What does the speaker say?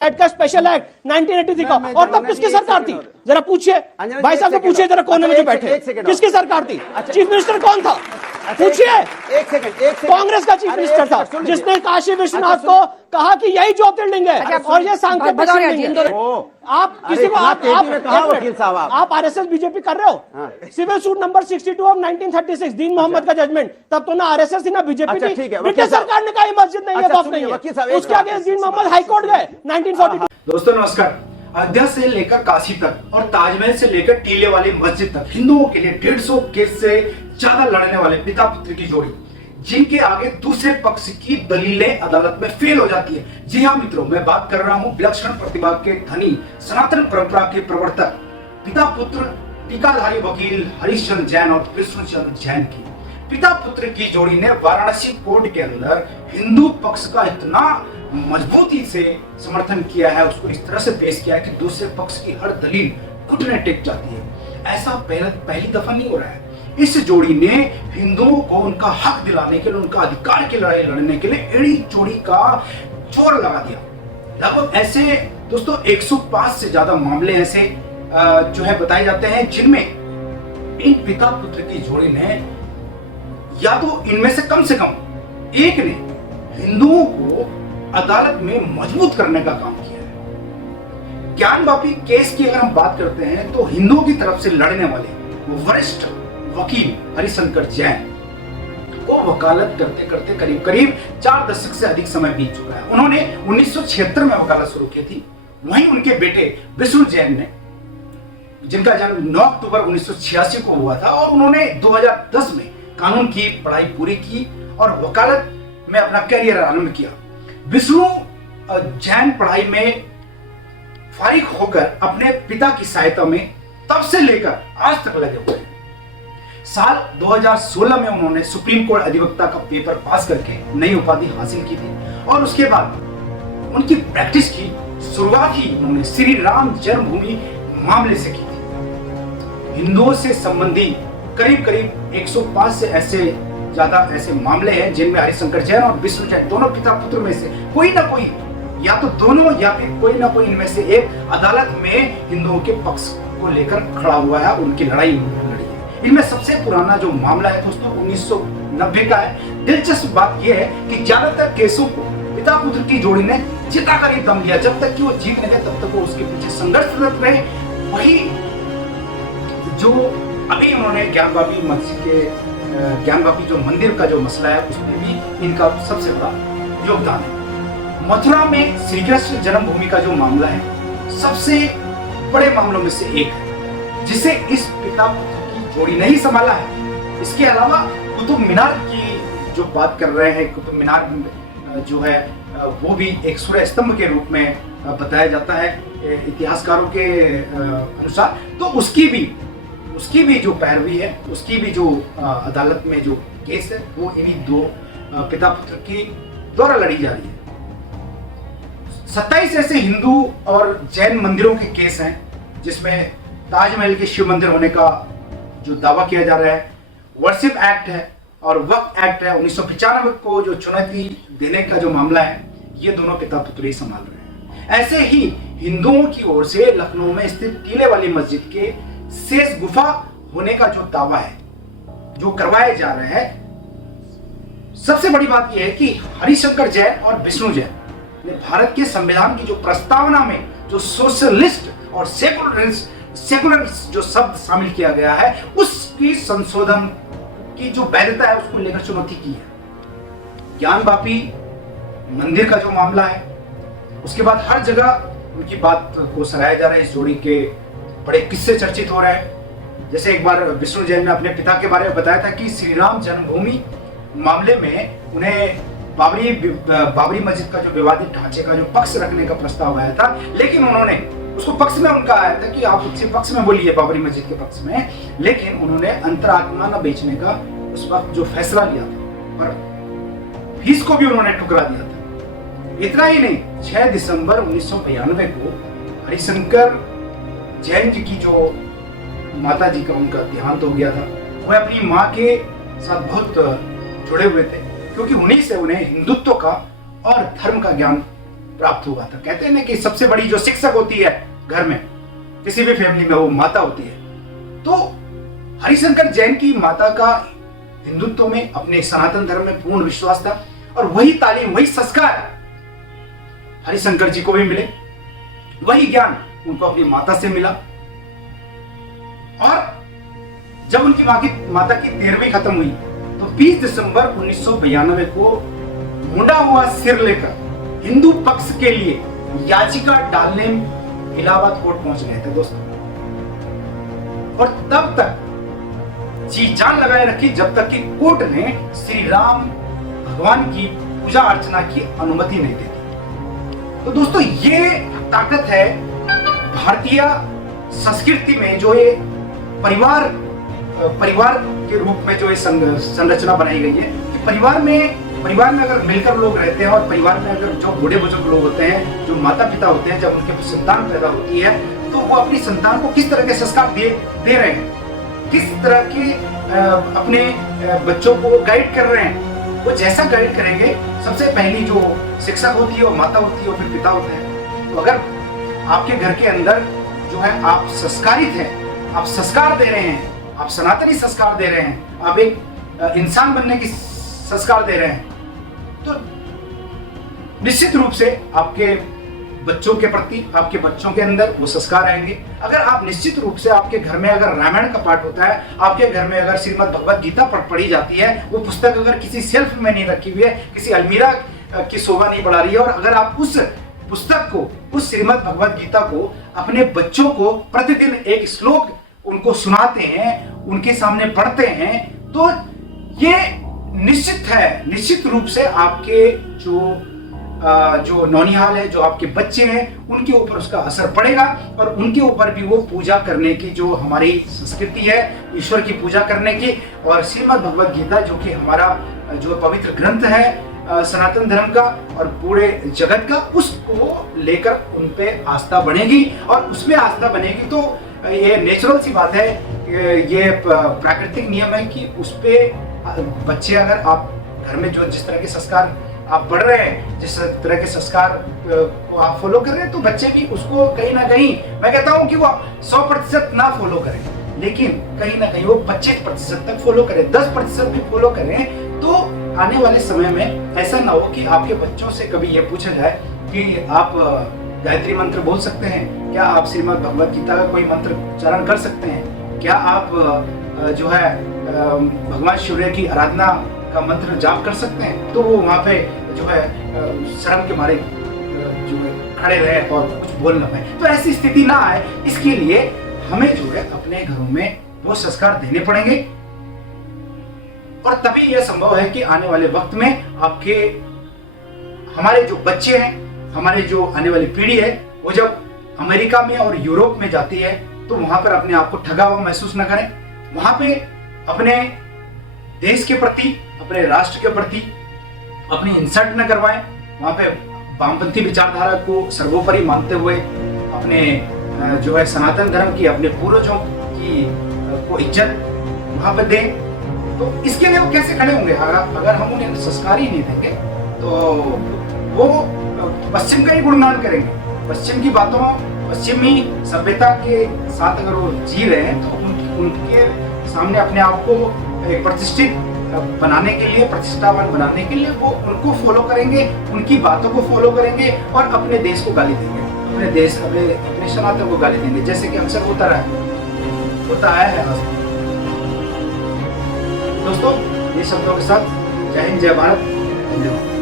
Act का special act 1983 का। और तब किसकी सरकार थी जरा पूछिए, भाई साहब से पूछिए जरा कोने में जो बैठे, किसकी सरकार थी? चीफ मिनिस्टर कौन था? पूछिए। एक सेकंड कांग्रेस का चीफ मिनिस्टर था जिसने काशी विश्वनाथ को कहा कि यही ज्योतिर्लिंग है और ये सांकेतिक शिवलिंग है। आप किसी को आप आरएसएस बीजेपी कर रहे हो। सिविल सूट नंबर 62 ऑफ 1936 दीन मोहम्मद का जजमेंट, तब तो ना आरएसएस थी ना बीजेपी थी। ब्रिटिश सरकार ने कहा ये मस्जिद नहीं है, वक्फ नहीं है, उसके आगे दीन मोहम्मद हाईकोर्ट गए 1942। दोस्तों नमस्कार। अयोध्या से लेकर काशी तक और ताजमहल से लेकर टीले वाली मस्जिद तक हिंदुओं के लिए 150 केस से ज्यादा लड़ने वाले पिता पुत्र की जोड़ी, जिनके आगे दूसरे पक्ष की दलीलें अदालत में फेल हो जाती है। जी हाँ मित्रों, मैं बात कर रहा हूँ विलक्षण प्रतिभा के धनी, सनातन परंपरा के प्रवर्तक, पिता पुत्र टीकाधारी वकील हरिश्चंद्र जैन और विष्णुचंद्र जैन की। पिता पुत्र की जोड़ी ने वाराणसी कोर्ट के अंदर हिंदू पक्ष का इतना मजबूती से समर्थन किया है, उसको इस तरह से पेश किया है कि दूसरे पक्ष की हर दलील घुटने टेक जाती है। ऐसा पहली दफा नहीं हो रहा है। इस जोड़ी ने हिंदुओं को उनका हक दिलाने के लिए, उनका अधिकार की लड़ाई लड़ने के लिए एड़ी चोड़ी का जोर लगा दिया। लगभग ऐसे दोस्तों 105 से ज्यादा मामले ऐसे जो है बताए जाते हैं जिनमें इन पिता पुत्र की जोड़ी ने या तो इनमें से कम एक ने हिंदुओं को अदालत में मजबूत करने का काम किया है। ज्ञानवापी केस की अगर हम बात करते हैं तो हिंदुओं की तरफ से लड़ने वाले वरिष्ठ वकील हरिशंकर जैन को वकालत करते करते करीब करीब 4 दशक से अधिक समय बीत चुका है। उन्होंने 1976 में वकालत शुरू की थी। वहीं उनके बेटे विष्णु जैन ने, जिनका जन्म 9 अक्टूबर 1986 को हुआ था, और उन्होंने 2010 में कानून की पढ़ाई पूरी की और वकालत में अपना करियर आरंभ किया। विष्णु जैन पढ़ाई में फारिग होकर अपने पिता की सहायता में तब से लेकर आज तक लगे हुए हैं। साल 2016 में उन्होंने सुप्रीम कोर्ट अधिवक्ता का पेपर पास करके नई उपाधि हासिल की थी और उसके बाद उनकी प्रैक्टिस की शुरुआत ही उन्होंने श्री राम जन्मभूमि मामले से की थी। हिंदुओं से संबंधी करीब करीब 105 से ऐसे मामले हैं जिनमें हरिशंकर जैन और विष्णु जैन दोनों पिता पुत्र में से कोई ना कोई, या तो दोनों या फिर कोई ना कोई इनमें से एक अदालत में हिंदुओं के पक्ष को लेकर खड़ा हुआ है, उनकी लड़ाई लड़ी है। इनमें सबसे पुराना जो मामला है दोस्तों 1990 का है। दिलचस्प बात यह है कि ज्यादातर केसों को पिता पुत्र की जोड़ी ने जिताकर ही दम लिया। जब तक कि वो जीत नहीं गए तब तक वो उसके पीछे संघर्षरत रहे। वही जो अभी उन्होंने ज्ञानवापी मस्जिद के ज्ञानवापी जो मंदिर का जो मसला है उसमें भी इनका सबसे बड़ा योगदान है। मथुरा में श्री कृष्ण जन्मभूमि का जो मामला है सबसे बड़े मामलों में से एक है, जिसे इस पिता पुत्र की जोड़ी ने ही संभाला है। इसके अलावा कुतुब मीनार की जो बात कर रहे हैं, कुतुब मीनार जो है वो भी एक सूर्य स्तंभ के रूप में बताया जाता है इतिहासकारों के अनुसार। तो उसकी भी जो पैरवी है, उसकी भी जो अदालत में जो केस है वो इन्हीं दो पिता पुत्र की द्वारा लड़ी जा रही है। 27 ऐसे हिंदू और जैन मंदिरों के केस हैं जिसमें ताजमहल के शिव मंदिर होने का जो दावा किया जा रहा है, वर्शिप एक्ट है और वक्फ एक्ट है 1995 को जो चुनौती देने का जो मामला है, ये दोनों पिता पुत्र ही संभाल रहे हैं। ऐसे ही हिंदुओं की ओर से लखनऊ में स्थित टीले वाली मस्जिद के शेष गुफा होने का जो दावा है जो करवाया जा रहा है, सबसे बड़ी बात यह है कि हरिशंकर जैन और विष्णु जैन ने भारत के संविधान की जो प्रस्तावना में जो सोशलिस्ट और सेकुलर जो शब्द शामिल किया गया है, उसकी संशोधन की जो वैधता है उसको लेकर चुनौती की है। ज्ञानवापी मंदिर का जो मामला है, उसके बाद हर जगह उनकी बात को सराहा जा रहा है। इस जोड़ी के बड़े किस्से चर्चित हो रहे हैं। जैसे एक बार विष्णु जैन ने अपने पिता के बारे में बताया था कि श्री राम जन्मभूमि मामले में उन्हें बाबरी मस्जिद का जो विवादित ढांचे का जो पक्ष रखने का प्रस्ताव आया था, लेकिन उन्होंने उसको पक्ष में उनका आया था कि आप उसके पक्ष में बोलिए, बाबरी मस्जिद के पक्ष में, लेकिन उन्होंने अंतरात्मा न बेचने का उस वक्त जो फैसला लिया था और फीस को भी उन्होंने ठुकरा दिया था। इतना ही नहीं, 6 दिसंबर 1992 को हरिशंकर जैन जी की जो माता जी का उनका देहांत हो गया था। वह अपनी माँ के साथ बहुत जुड़े हुए थे क्योंकि उन्हीं से उन्हें हिंदुत्व का और धर्म का ज्ञान प्राप्त हुआ था। कहते हैं ना कि सबसे बड़ी जो शिक्षक होती है घर में, किसी भी फैमिली में, वो माता होती है। तो हरिशंकर जैन की माता का हिंदुत्व में, अपने सनातन धर्म में पूर्ण विश्वास था, और वही तालीम, वही संस्कार हरिशंकर जी को भी मिले, वही ज्ञान उनको अपनी माता से मिला। और जब उनकी माता की 13वीं खत्म हुई तो 20 दिसंबर 1992 को मुंडा हुआ सिर लेकर हिंदू पक्ष के लिए याचिका डालने इलाहाबाद कोर्ट पहुंच गए थे दोस्तों। और तब तक जी जान लगाए रखी जब तक कि कोर्ट ने श्री राम भगवान की पूजा अर्चना की अनुमति नहीं दी थी। तो दोस्तों, ये ताकत है भारतीय संस्कृति में, जो ये परिवार के रूप में जो ये संरचना बनाई गई है कि परिवार में अगर मिलकर लोग रहते हैं, और परिवार में अगर जो बूढ़े बुजुर्ग लोग होते हैं, जो माता पिता होते हैं, जब उनके संतान पैदा होती है तो वो अपनी संतान को किस तरह के संस्कार दे रहे हैं, किस तरह के अपने बच्चों को गाइड कर रहे हैं, वो जैसा गाइड करेंगे, सबसे पहली जो शिक्षक होती है वो माता होती है और फिर पिता होते हैं। तो अगर आपके घर के अंदर जो है आप संस्कारित हैं, आप संस्कार दे रहे हैं, आप सनातनी संस्कार दे रहे हैं, आप एक इंसान बनने की संस्कार दे रहे हैं, तो निश्चित रूप से आपके बच्चों के प्रति, आपके बच्चों के अंदर वो संस्कार आएंगे। अगर आप निश्चित रूप से, आपके घर में अगर रामायण का पाठ होता है, आपके घर में अगर श्रीमद् भगवत गीता पढ़ी जाती है, वो पुस्तक अगर किसी शेल्फ में नहीं रखी हुई है, किसी अलमीरा की शोभा नहीं बढ़ा रही है, और अगर आप उस पुस्तक को, उस श्रीमद् भगवत गीता को अपने बच्चों को प्रतिदिन एक श्लोक उनको सुनाते हैं, उनके सामने पढ़ते हैं, तो ये निश्चित रूप से आपके जो नौनिहाल है, जो आपके बच्चे हैं, उनके ऊपर उसका असर पड़ेगा, और उनके ऊपर भी वो पूजा करने की जो हमारी संस्कृति है, ईश्वर की पूजा करने की, और श्रीमद् भगवत गीता जो कि हमारा जो पवित्र ग्रंथ है सनातन धर्म का और पूरे जगत का, उसको लेकर उन पे आस्था बढ़ेगी। और उसमें आस्था बनेगी तो ये नेचुरल सी बात है, ये प्राकृतिक नियम है कि उस पे बच्चे, अगर आप घर में जो जिस तरह के संस्कार आप पढ़ रहे हैं, जिस तरह के संस्कार को आप फॉलो कर रहे हैं, तो बच्चे भी उसको कहीं ना कहीं, मैं कहता हूं कि वो 100% ना फॉलो करें, लेकिन कहीं ना कहीं वो 25% तक फॉलो करें, 10% भी फॉलो करें, तो आने वाले समय में ऐसा ना हो कि आपके बच्चों से कभी ये पूछा जाए कि आप गायत्री मंत्र बोल सकते हैं, क्या आप श्रीमद् भगवत गीता का कोई मंत्र उच्चारण कर सकते हैं, क्या आप जो है भगवान सूर्य की आराधना का मंत्र जाप कर सकते हैं, तो वो वहाँ पे जो है शर्म के मारे जो है खड़े रहे और कुछ बोल ना पाए। तो ऐसी स्थिति ना आए, इसके लिए हमें जो है अपने घरों में वो संस्कार देने पड़ेंगे, और तभी यह संभव है कि आने वाले वक्त में हमारे जो बच्चे हैं, हमारे जो आने वाली पीढ़ी है, वो जब अमेरिका में और यूरोप में जाती है तो वहां पर अपने आप को ठगा हुआ महसूस न करें, वहां पे अपने देश के प्रति, अपने राष्ट्र के प्रति अपनी इंसल्ट न करवाएं, वहां पे वामपंथी विचारधारा को सर्वोपरि मानते हुए अपने जो है सनातन धर्म की, अपने पूर्वजों की को इज्जत वहां पर दें। तो इसके लिए वो कैसे खड़े होंगे? अगर हम उन्हें संस्कार ही नहीं देंगे तो वो पश्चिम का ही गुणगान करेंगे, पश्चिम की बातों, पश्चिमी सभ्यता के साथ अगर वो जी रहे हैं, तो उनके सामने अपने आप को एक प्रतिष्ठित बनाने के लिए, प्रतिष्ठावान बनाने के लिए वो उनको फॉलो करेंगे, उनकी बातों को फॉलो करेंगे और अपने देश को गाली देंगे, अपने देश, अपने सनातन को गाली देंगे, जैसे कि अक्सर होता आया है आज। दोस्तों, ये शब्दों के साथ जय हिंद, जय भारत, धन्यवाद।